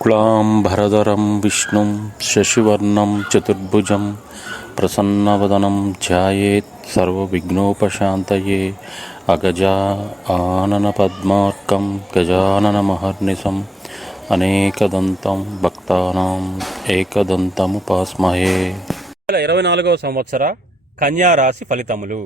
శుక్లాంబరధరం విష్ణుం శశివర్ణం చతుర్భుజం ప్రసన్నవదనం ధ్యాయేత్ సర్వవిఘ్నోపశాంతయే అగజా ఆనన పద్మార్కం గజానన మహర్నిశం అనేకదంతం భక్తానాం ఏకదంతముపాస్మహే ఇరవై నాలుగవ సంవత్సర కన్యా రాశి ఫలితములు.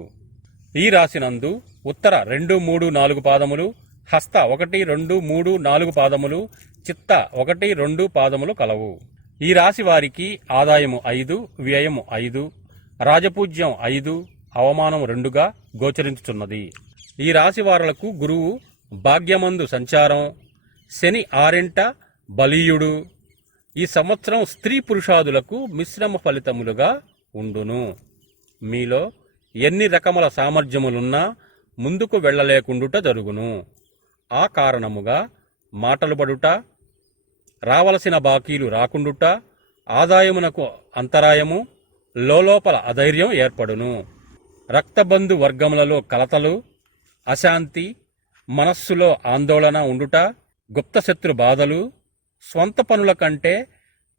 ఈ రాశినందు ఉత్తర రెండు మూడు నాలుగు పాదములు హస్త ఒకటి రెండు మూడు నాలుగు పాదములు చిత్త ఒకటి రెండు పాదములు కలవు. ఈ రాశి వారికి ఆదాయము ఐదు వ్యయము ఐదు రాజపూజ్యం ఐదు అవమానం రెండుగా గోచరించుచున్నది. ఈ రాశి వారులకు గురువు భాగ్యమందు సంచారం శని ఆరింట బలీయుడు ఈ సంవత్సరం స్త్రీ పురుషాదులకు మిశ్రమ ఫలితములుగా ఉండును. మీలో ఎన్ని రకముల సామర్థ్యములున్నా ముందుకు వెళ్ళలేకుండుట జరుగును. ఆ కారణముగా మాటలు పడుట రావలసిన బాకీలు రాకుండుట ఆదాయమునకు అంతరాయము లోలోపల అధైర్యం ఏర్పడును. రక్తబంధు వర్గములలో కలతలు అశాంతి మనస్సులో ఆందోళన ఉండుట గుప్తశత్రు బాధలు స్వంత పనుల కంటే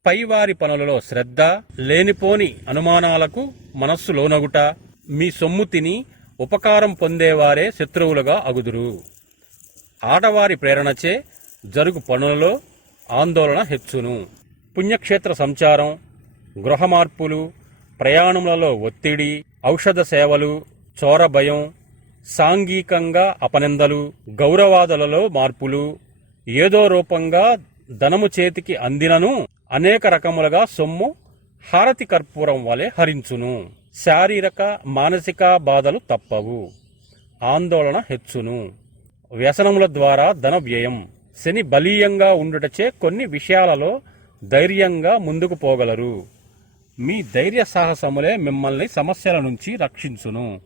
పైవారి పనులలో శ్రద్ధ లేనిపోని అనుమానాలకు మనస్సు లోనగుట మీ సొమ్ము తిని ఉపకారం పొందేవారే శత్రువులుగా అగుదురు. ఆడవారి ప్రేరణచే జరుగు పనులలో ఆందోళన హెచ్చును. పుణ్యక్షేత్ర సంచారం గృహ మార్పులు ప్రయాణములలో ఒత్తిడి ఔషధ సేవలు చోర భయం సాంఘికంగా అపనిందలు గౌరవాదులలో మార్పులు ఏదో రూపంగా ధనము చేతికి అందినను అనేక రకములుగా సొమ్ము హారతి కర్పూరం వలె హరించును. శారీరక మానసిక బాధలు తప్పవు. ఆందోళన హెచ్చును. వ్యసనముల ద్వారా ధన వ్యయం. శని బలీయంగా ఉండుటచే కొన్ని విషయాలలో ధైర్యంగా ముందుకు పోగలరు. మీ ధైర్య సాహసములే మిమ్మల్ని సమస్యల నుంచి రక్షించును.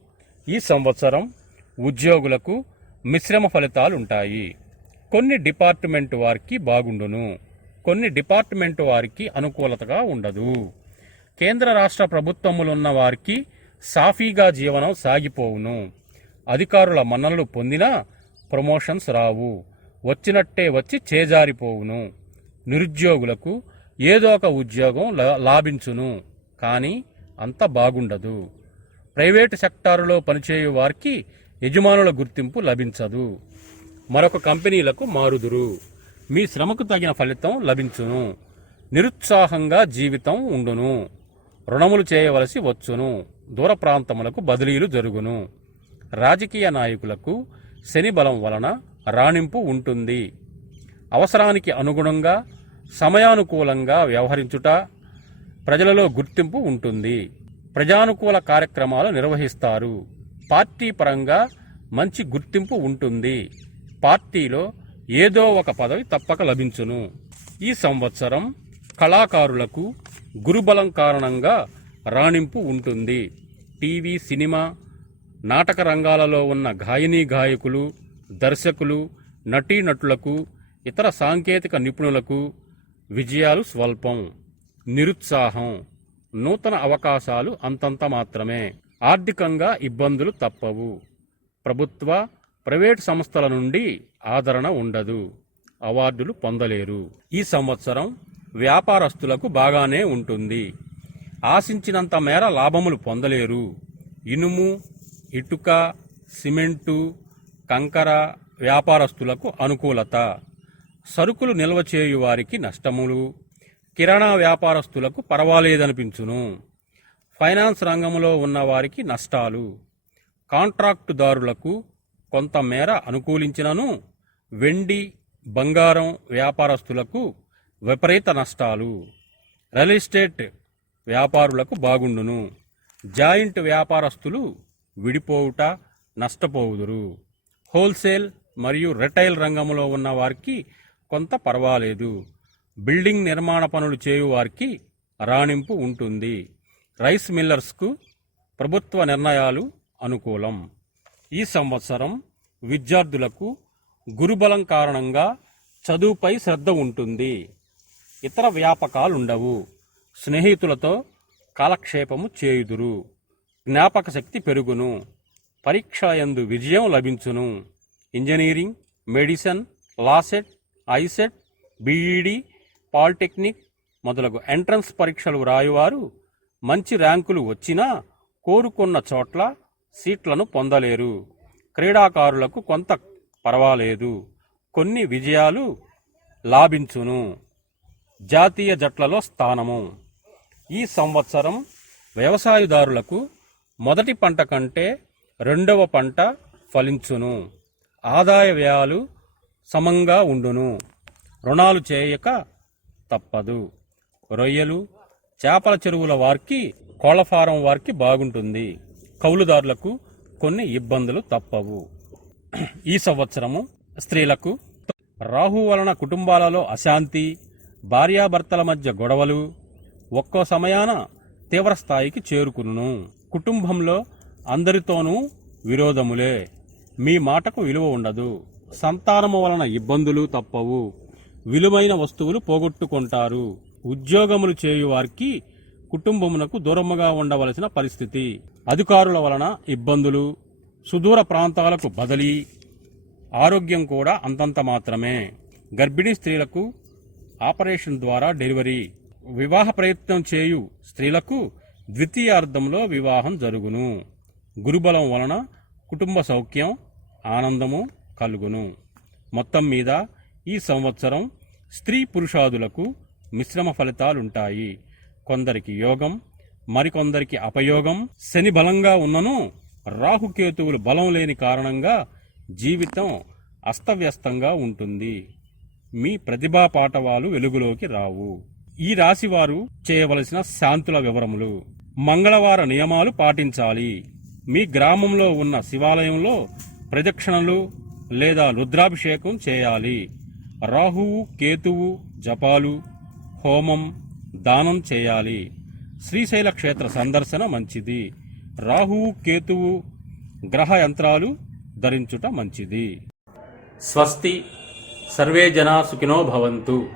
ఈ సంవత్సరం ఉద్యోగులకు మిశ్రమ ఫలితాలుంటాయి. కొన్ని డిపార్ట్మెంట్ వారికి బాగుండును. కొన్ని డిపార్ట్మెంట్ వారికి అనుకూలతగా ఉండదు. కేంద్ర రాష్ట్ర ప్రభుత్వములున్న వారికి సాఫీగా జీవనం సాగిపోవును. అధికారుల మన్ననలు పొందినా ప్రమోషన్స్ రావు. వచ్చినట్టే వచ్చి చేజారిపోవును. నిరుద్యోగులకు ఏదో ఒక ఉద్యోగం లా- లాభించును. కానీ అంత బాగుండదు. ప్రైవేటు సెక్టారులో పనిచేయు వారికి యజమానుల గుర్తింపు లభించదు. మరొక కంపెనీలకు మారుదురు. మీ శ్రమకు తగిన ఫలితం లభించును. నిరుత్సాహంగా జీవితం ఉండును. రుణములు చేయవలసి వచ్చును. దూర ప్రాంతములకు బదిలీలు జరుగును. రాజకీయ నాయకులకు శని బలం వలన రాణింపు ఉంటుంది. అవసరానికి అనుగుణంగా సమయానుకూలంగా వ్యవహరించుట ప్రజలలో గుర్తింపు ఉంటుంది. ప్రజానుకూల కార్యక్రమాలు నిర్వహిస్తారు. పార్టీ పరంగా మంచి గుర్తింపు ఉంటుంది. పార్టీలో ఏదో ఒక పదవి తప్పక లభించును. ఈ సంవత్సరం కళాకారులకు గురుబలం కారణంగా రాణింపు ఉంటుంది. టీవీ సినిమా నాటక రంగాలలో ఉన్న గాయనీ గాయకులు దర్శకులు నటీనటులకు ఇతర సాంకేతిక నిపుణులకు విజయాలు స్వల్పం నిరుత్సాహం నూతన అవకాశాలు అంతంత మాత్రమే. ఆర్థికంగా ఇబ్బందులు తప్పవు. ప్రభుత్వ ప్రైవేటు సంస్థల నుండి ఆదరణ ఉండదు. అవార్డులు పొందలేరు. ఈ సంవత్సరం వ్యాపారస్తులకు బాగానే ఉంటుంది. ఆశించినంత మేర లాభములు పొందలేరు. ఇనుము ఇటుక సిమెంటు కంకర వ్యాపారస్తులకు అనుకూలత. సరుకులు నిల్వ చేయువారికి నష్టములు. కిరాణా వ్యాపారస్తులకు పర్వాలేదనిపించును. ఫైనాన్స్ రంగంలో ఉన్నవారికి నష్టాలు. కాంట్రాక్టుదారులకు కొంతమేర అనుకూలించినను. వెండి బంగారం వ్యాపారస్తులకు విపరీత నష్టాలు. రియల్ ఎస్టేట్ వ్యాపారులకు బాగుండును. జాయింట్ వ్యాపారస్తులు విడిపోవుట నష్టపోవుదురు. హోల్సేల్ మరియు రిటైల్ రంగంలో ఉన్న వారికి కొంత పర్వాలేదు. బిల్డింగ్ నిర్మాణ పనులు చేయువారికి రాణింపు ఉంటుంది. రైస్ మిల్లర్స్కు ప్రభుత్వ నిర్ణయాలు అనుకూలం. ఈ సంవత్సరం విద్యార్థులకు గురుబలం కారణంగా చదువుపై శ్రద్ధ ఉంటుంది. ఇతర వ్యాపకాలుండవు. స్నేహితులతో కాలక్షేపము చేయుదురు. జ్ఞాపక శక్తి పెరుగును. పరీక్షయందు విజయం లభించును. Engineering medicine LAWCET ICET BEd polytechnic మొదలగు ఎంట్రన్స్ పరీక్షలు వ్రాయువారు మంచి ర్యాంకులు వచ్చినా కోరుకున్న చోట్ల సీట్లను పొందలేరు. క్రీడాకారులకు కొంత పర్వాలేదు. కొన్ని విజయాలు లాభించును. జాతీయ జట్లలో స్థానము. ఈ సంవత్సరం వ్యవసాయదారులకు మొదటి పంట కంటే రెండవ పంట ఫలించును. ఆదాయ వ్యయాలు సమంగా ఉండును. రుణాలు చేయక తప్పదు. రొయ్యలు చేపల చెరువుల వారికి కోళ్ళ ఫారం వారికి బాగుంటుంది. కౌలుదారులకు కొన్ని ఇబ్బందులు తప్పవు. ఈ సంవత్సరము స్త్రీలకు రాహు వలన కుటుంబాలలో అశాంతి భార్యాభర్తల మధ్య గొడవలు ఒక్కో సమయాన తీవ్ర స్థాయికి చేరుకును కుటుంబంలో అందరితోనూ విరోధములే. మీ మాటకు విలువ ఉండదు. సంతానము వలన ఇబ్బందులు తప్పవు. విలువైన వస్తువులు పోగొట్టుకుంటారు. ఉద్యోగములు చేయు వారికి కుటుంబమునకు దూరముగా ఉండవలసిన పరిస్థితి. అధికారుల వలన ఇబ్బందులు సుదూర ప్రాంతాలకు బదిలీ ఆరోగ్యం కూడా అంతంత మాత్రమే. గర్భిణీ స్త్రీలకు ఆపరేషన్ ద్వారా డెలివరీ వివాహ ప్రయత్నం చేయు స్త్రీలకు ద్వితీయార్థంలో వివాహం జరుగును. గురుబలం వలన కుటుంబ సౌఖ్యం ఆనందము కలుగును. మొత్తం మీద ఈ సంవత్సరం స్త్రీ పురుషాదులకు మిశ్రమ ఫలితాలుంటాయి. కొందరికి యోగం మరికొందరికి అపయోగం. శని బలంగా ఉన్నను రాహుకేతువులు బలం లేని కారణంగా జీవితం అస్తవ్యస్తంగా ఉంటుంది. మీ ప్రతిభా పాఠవాలు వెలుగులోకి రావు. ఈ రాశివారు చేయవలసిన శాంతుల వివరములు. మంగళవార నియమాలు పాటించాలి. మీ గ్రామంలో ఉన్న శివాలయంలో ప్రదక్షిణలు లేదా రుద్రాభిషేకం చేయాలి. రాహువు కేతువు జపాలు హోమం దానం చేయాలి. శ్రీశైల క్షేత్ర సందర్శన మంచిది. రాహువు కేతువు గ్రహ యంత్రాలు ధరించుట మంచిది. స్వస్తి. సర్వే జనా సుఖినో భవంతు.